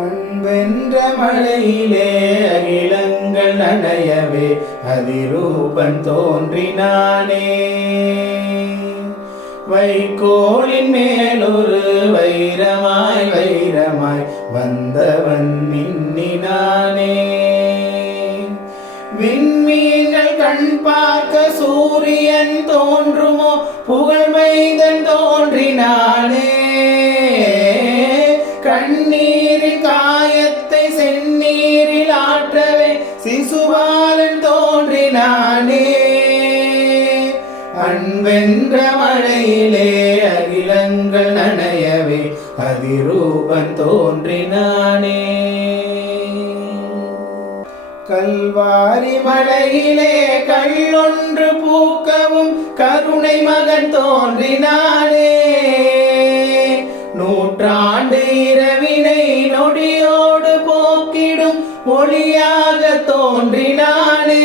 அன்பென்ற மழையிலே அகிலங்கள் நனையவே அதிரூபன் தோன்றினானே. வைக்கோலின் மேலொரு வைரமாய் வைரமாய் வந்தவன் மின்னினானே. விண்மீன்கள் கண் பார்க்க சூரியன் தோன்றுமோ புகழ்மைந்தன் தோன்றினானே. கண்ணீரின் காயத்தை செந்நீரில் ஆற்றவே சிசுபாலன் தோன்றினானே. அன்பென்ற மழையிலே அகிலங்கள் நனையவே அதிரூபன் தோன்றினானே. கல்வாரி மலையிலே கள்ளொன்று பூக்கவும் கருணை மகன் தோன்றினானே. நூற்றாண்டு இரவினை நொடியோடு போக்கிடும் ஒளியாக தோன்றினானே.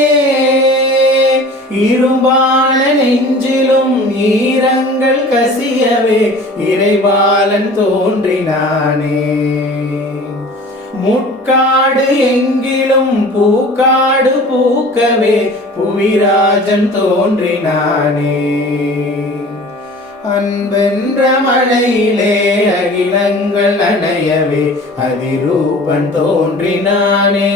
இரும்பான நெஞ்சிலும் ஈரங்கள் கசியவே இறைபாலன் தோன்றினானே. முட்காடு எங்கிலும் பூக்காடு பூக்கவே புவிராஜன் தோன்றினானே. அன்பென்ற மழையிலே அகிலங்கள் நனையவே அதிரூபன் தோன்றினானே.